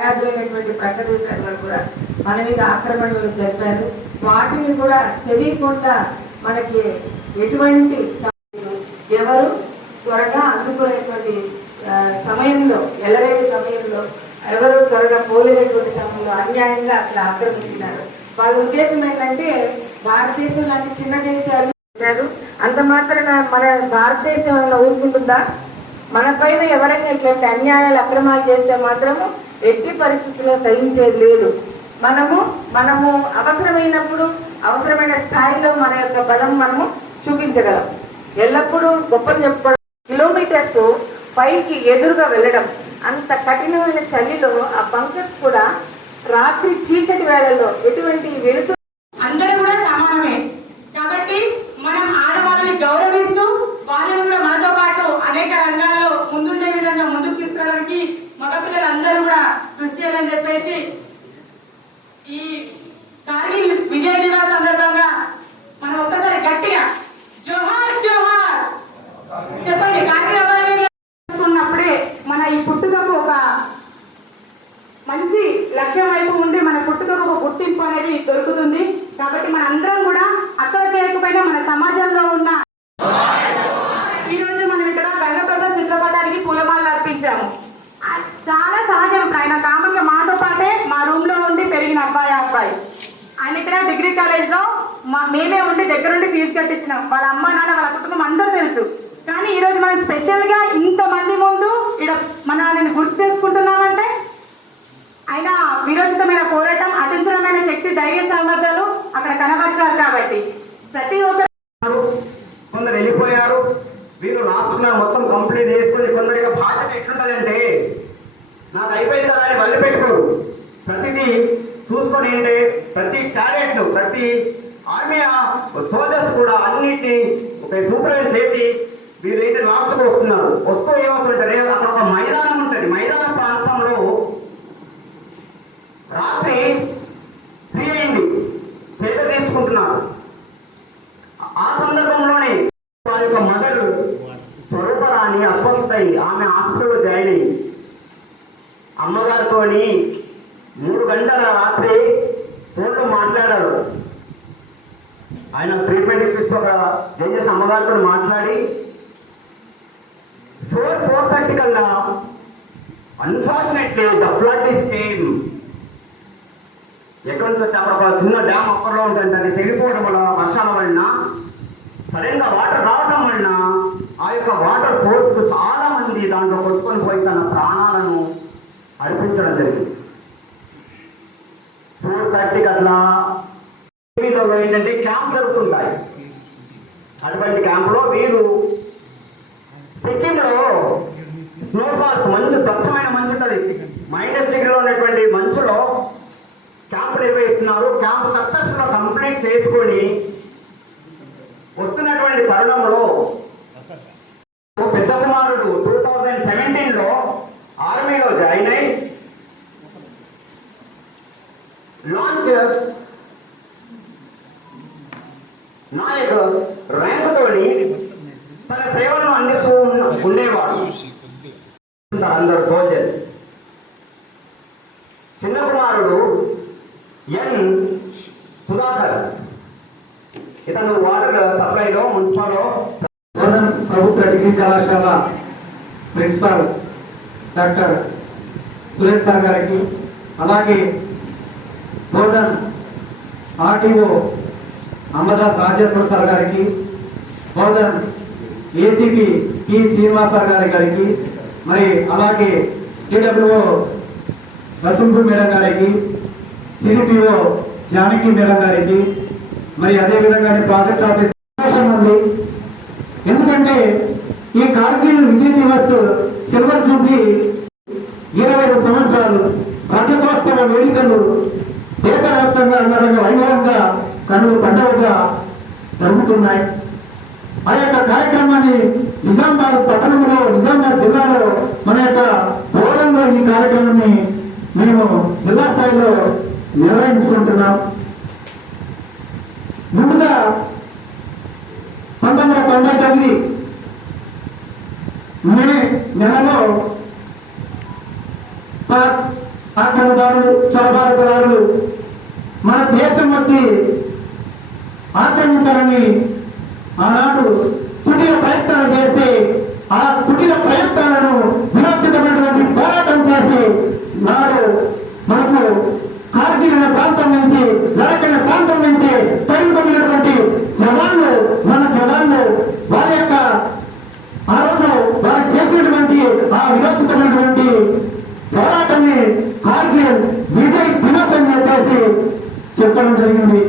వ్యాధులైనటువంటి ప్రక్క వారు కూడా మన మీద ఆక్రమణలు జరిపారు. వాటిని కూడా తెలియకుండా మనకి ఎటువంటి ఎవరు త్వరగా అందుకునేటువంటి సమయంలో ఎల్లలేని సమయంలో ఎవరు త్వరగా పోలేనటువంటి సమయంలో అన్యాయంగా అట్లా ఆక్రమించినారు. వాళ్ళ ఉద్దేశం ఏంటంటే భారతదేశం లాంటి చిన్న దేశాలు అంత మాత్రాన మన భారతదేశంలో ఊరుకుంటుందా? మన పైన ఎవరైనా ఇట్లాంటి అన్యాయాలు అక్రమాలు చేస్తే మాత్రము ఎట్టి పరిస్థితుల్లో సహించేది లేదు. మనము మనము అవసరమైనప్పుడు అవసరమైన స్థాయిలో మన యొక్క బలం మనము చూపించగలం. ఎల్లప్పుడూ గొప్పలు చెప్పడం కిలోమీటర్స్ పైకి ఎదురుగా వెళ్ళడం అంత కఠినమైన చలిలో ఆ బంకర్స్ కూడా రాత్రి చీకటి వేళల్లో ఎటువంటి వెలుతు కృషి చెప్పేసి ఈ కార్గిల్ విజయ దివస్ సందర్భంగా మనం ఒక్కసారి గట్టిగా జోహార్ జోహార్ చెప్పండి కార్గిల్ అమరవీరుల ఉన్నప్పుడే మన ఈ పుట్టుకకు ఒక మంచి లక్ష్యం వైపు ఉండి మన పుట్టుకకు ఒక గుర్తింపు అనేది దొరుకుతుంది కాబట్టి మన అందరం కూడా అక్కడ చేయకపోయినా మన సమాజంలో ఉన్న ఈ రోజు మనం ఇక్కడ గంగప్రసాద్ చిత్రపటానికి పూలమాలలు అర్పించాము ఆ, చాలా సహజం ఇప్పుడు ఆయన కామన్గా మాతో పాటే మా రూమ్లో ఉండి పెరిగిన అబ్బాయి ఆ అబ్బాయి ఆయన ఇక్కడ డిగ్రీ కాలేజ్లో మా మేమే ఉండి దగ్గరుండి ఫీజు కట్టించినాం. వాళ్ళ అమ్మ నాన్న వాళ్ళ కుటుంబం అందరూ తెలుసు. కానీ ఈరోజు మనం స్పెషల్గా ఇంతమంది ముందు ఇక్కడ మన నేను గుర్తు చేసుకుంటున్నామంటే ఆయన విరోచితమైన పోరాటం అచంచలమైన శక్తి ధైర్య సామర్థ్యాలు అక్కడ కనబరిచారు కాబట్టి ప్రతి ఒక్కరు కొందరు వెళ్ళిపోయారు వీరు రాస్తున్నారు మొత్తం కంప్లీట్ చేసుకుని కొందరికి బాధ్యత ఎట్లుంటుందంటే నాకు అయిపోయింది కదా అని ప్రతిదీ చూసుకొని ఏంటంటే ప్రతి క్యాడెట్ ప్రతి ఆర్మీ సోల్జర్స్ కూడా అన్నింటినీ ఒక సూపర్వైజ్ చేసి వీరు ఏంటి వస్తున్నారు. వస్తూ ఏమవుతుంటారు అక్కడ ఒక మైదానం ఉంటుంది. మైదాన ప్రాంతంలో రాత్రి ఫ్రీ అయింది. సేవ తీర్చుకుంటున్నారు. ఆ సందర్భంలోనే వారి యొక్క మదర్ స్వరూపరాణి అస్వస్థ ఆమె హాస్పిటల్లో జాయిన్ అయింది అమ్మగారితోని మూడు గంటల రాత్రి ఫోన్లో ఆయన ట్రీట్మెంట్ ఇప్పిస్తూ ఒక ఏం అమ్మగారితో మాట్లాడి ఫోర్ ఫోర్ థర్టీ కల్లా unfortunately the flood is came ఎక్కడి నుంచి వచ్చి అక్కడ ఒక చిన్న డ్యామ్ అక్కడలో ఉంటుంది అది తెగిపోవడం వల్ల వర్షాల వలన సడన్గా వాటర్ రావడం వలన ఆ యొక్క వాటర్ ఫోర్స్ చాలా మంది దాంట్లో కొట్టుకొని పోయి తన ప్రాణాలను అర్పించడం జరిగింది. ఫోర్ థర్టీకి అట్లా మీలో ఏంటంటే క్యాంప్ జరుగుతుంటాయి. అటువంటి క్యాంపులో వీరు సిక్కింలో స్నోఫాల్స్ మంచు దట్టమైన మంచు ఉంటుంది మైనస్ డిగ్రీలో ఉన్నటువంటి మంచులో క్యాంప్ నిర్వహిస్తున్నారు. క్యాంప్ సక్సెస్ఫుల్ కంప్లీట్ చేసుకొని వస్తున్నటువంటి తరుణంలో అందరు సోల్జర్స్ చిన్న కుమారుడు ఎన్ సుధాకర్. ఇతను వాటర్ సప్లైలో మున్సిపల్లో ప్రభుత్వ డిగ్రీ కళాశాల ప్రిన్సిపాల్ డాక్టర్ సురేష్ సార్ గారికి అలాగే బోధన్ ఆర్టీఓ అమ్మదాస్ రాజేశ్వర సార్ గారికి Bodhan ACP P Srinivas sir గారి గారికి మరి అలాగే టీడబ్ల్యూఓ వసుంపు మేడం గారికి సిడిపిఓ జానకి మేడం గారికి మరి అదే విధంగానే ప్రాజెక్ట్ ఆఫీస్ అవకాశం ఉంది. ఎందుకంటే ఈ కార్గిల్ విజయ్ దివస్ సిల్వర్ జూబ్లీ ఇరవై ఐదు సంవత్సరాలు రజతోత్సవ వేడుకలు దేశవ్యాప్తంగా అంగరంగ వైభవంగా కనులు పండుగగా జరుగుతున్నాయి. ఆ యొక్క కార్యక్రమాన్ని నిజామాబాద్ పట్టణంలో నిజామాబాద్ జిల్లాలో మన యొక్క బోధంలో ఈ కార్యక్రమాన్ని మేము జిల్లా స్థాయిలో నిర్వహించుకుంటున్నాం. ముందుగా పంతొమ్మిది వందల తొంభై తొమ్మిది మే నెలలో పాక్ ఆక్రమణదారులు చొరబారదారులు మన దేశం వచ్చి ఆక్రమించాలని ఆనాడు కుటిల ప్రయత్నాలు చేసి ఆ కుటిల ప్రయత్నాలను విరోచితమైనటువంటి పోరాటం చేసి నాడు మనకు కార్గిల్ అనే ప్రాంతం నుంచి లడక్ అనే ప్రాంతం నుంచి తరింపబడినటువంటి జవాన్లు మన జవాన్లు వారి యొక్క ఆ రోజు వారు చేసినటువంటి ఆ విరోచితమైనటువంటి పోరాటమే కార్గిల్ విజయ్ దివస్ అని చెప్పేసి చెప్పడం జరిగింది.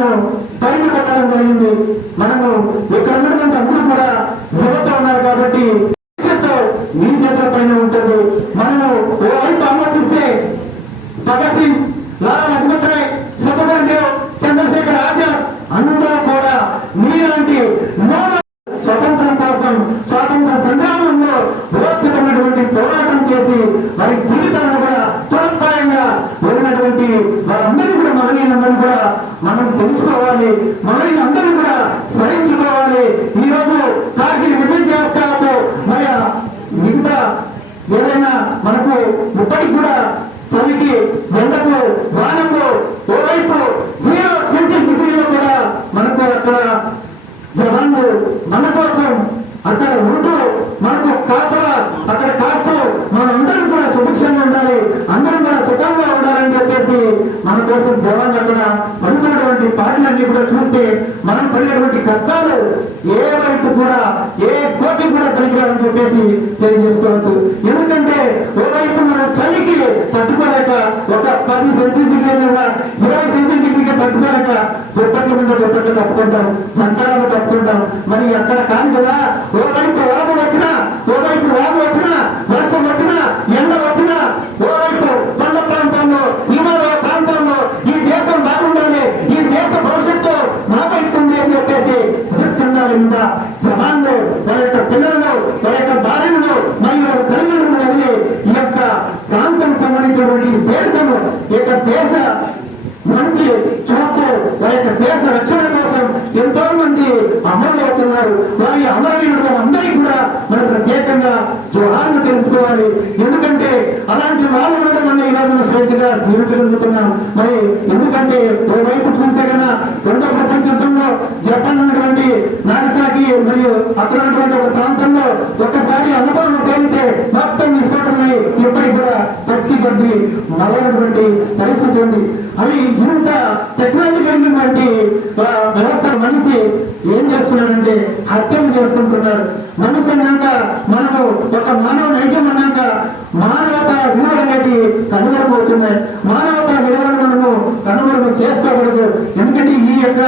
మనము తరిమి కొట్టడం జరిగింది. మనము ఇక్కడ ఉన్నటువంటి అందరూ కూడా యువత ఉన్నారు కాబట్టి నీ చేతుల పైన ఉంటుంది మనము ఓ వైపు ఆలోచిస్తే భగత్ సింగ్ లాలా లజపత్ రాయ్ సుఖదేవ్ దేవ్ చంద్రశేఖర్ ఆజాద్ అందరూ కూడా మీలాంటి మూల స్వతంత్రం కోసం స్వాతంత్ర సంగ్రామంలో విరోచితమైనటువంటి పోరాటం చేసి వారి జీవితాలను కూడా తురప్రాయంగా వెళ్ళినటువంటి వారందరినీ కూడా మహనీయులందరూ కూడా మనం తెలుసుకోవాలి మహనీయులందరూ కూడా స్మరించుకోవాలి ఈ రోజు కార్గిల్ విజయ్ దివస్ కావచ్చు మరి మిగతా ఏదైనా మనకు ఇప్పటికి కూడా చలికి ఎండకు వానకు ఓవైపు జీరో సెంచరీ డిగ్రీలో కూడా మనకు అక్కడ జవాన్లు మన కోసం అక్కడ ఉంటూ మనకు కాపలా అక్కడ కాస్తూ మనందరం కూడా సుభిక్షంగా ఉండాలి అందరం కూడా సుఖంగా ఉండాలని చెప్పేసి మన కోసం జవాన్లు అక్కడ పడుతున్నటువంటి పాటలన్నీ మనం పడినటువంటి కష్టాలు ఏ వైపు కూడా ఏ కోటి కూడా పనికిరాలని చెప్పేసి తెలియజేసుకోవచ్చు. ఎందుకంటే ఓ వైపు మనం చలికి తట్టుకోలేక ఒక పది సెంచరీ డిగ్రీ ఇరవై సెంచరీ డిగ్రీకి తట్టుకోలేక దుప్పట్ల మీద దుప్పట్లు కప్పుకుంటాం చంటాలను కప్పుకుంటాం. మరి అక్కడ కాదు కదా ఓ వైపు వాగు వచ్చినా ఓవైపు వాగు వచ్చినా వర్షం వచ్చినా ఎండ వచ్చినా ఓవైపు కొండ ప్రాంతంలో హిమాలయ ప్రాంతంలో ఈ దేశం బాగుండాలి ఈ దేశ భవిష్యత్తు నాపైతుంది అని చెప్పేసి భుజిస్తున్నాడు మీద జవాన్లు వారి యొక్క పిల్లలను వారి యొక్క భార్యలను మరియు వారి తల్లిదండ్రులను వదిలి ఈ యొక్క ప్రాంతం సంబంధించినటువంటి దేశము ఈ యొక్క దేశ మంచి చూపు వారి యొక్క దేశ రక్షణ కోసం ఎంతో మంది అమలు అవుతున్నారు వారి అమరవీరుడు అందరికీ కూడా మనం ప్రత్యేకంగా జోహార్లు తెలుపుకోవాలి. ఎందుకంటే అలాంటి వాళ్ళు కూడా మనం ఈరోజు రోజు స్వేచ్ఛగా జీవించగలుగుతున్నాం. మరి ఎందుకంటే ఓవైపు చూసే కన్నా రెండో ప్రపంచ యుద్ధంలో జపాన్ నాగసాకి మరియు అక్కడ ఉన్నటువంటి ఒక ప్రాంతంలో ఒక్కసారి అనుభవం పేరితే మొత్తం విస్ఫోటమై ఇప్పటికి కూడా పచ్చి గడ్డి మొదలైనటువంటి పరిస్థితి ఉంది. అవి ఇంత టెక్నాలజీ కలిగినటువంటి వ్యవస్థ మనిషి ఏం చేస్తున్నాడంటే హత్యలు చేసుకుంటున్నారు. మనిషి అన్నాక మనకు ఒక మానవ నైజం అన్నాక మానవత విలువలు అనేవి కనుగొనబోతున్నాయి. మానవత విలువలు మనము కనుగొన చేసుకోకూడదు. ఎందుకంటే ఈ యొక్క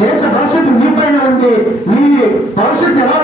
దేశ భవిష్యత్తు మీ పైన ఉంది మీ భవిష్యత్తు ఎలా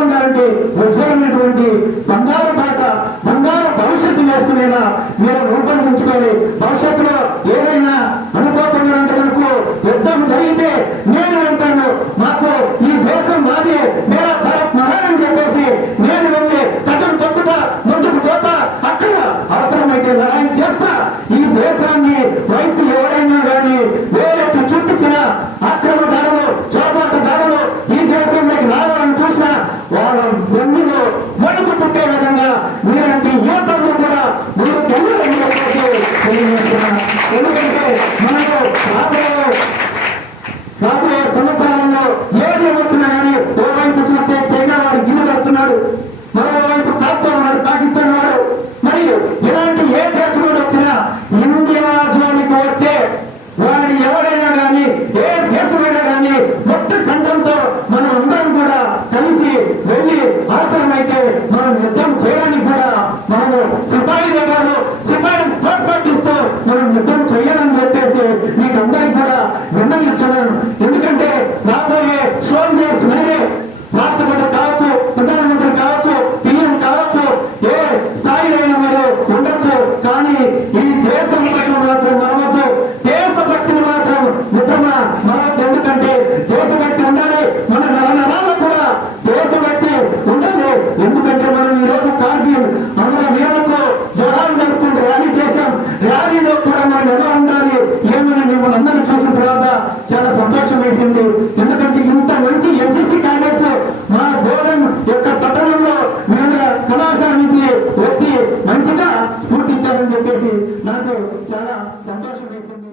నాకు చాలా సంతోషం వేసింది.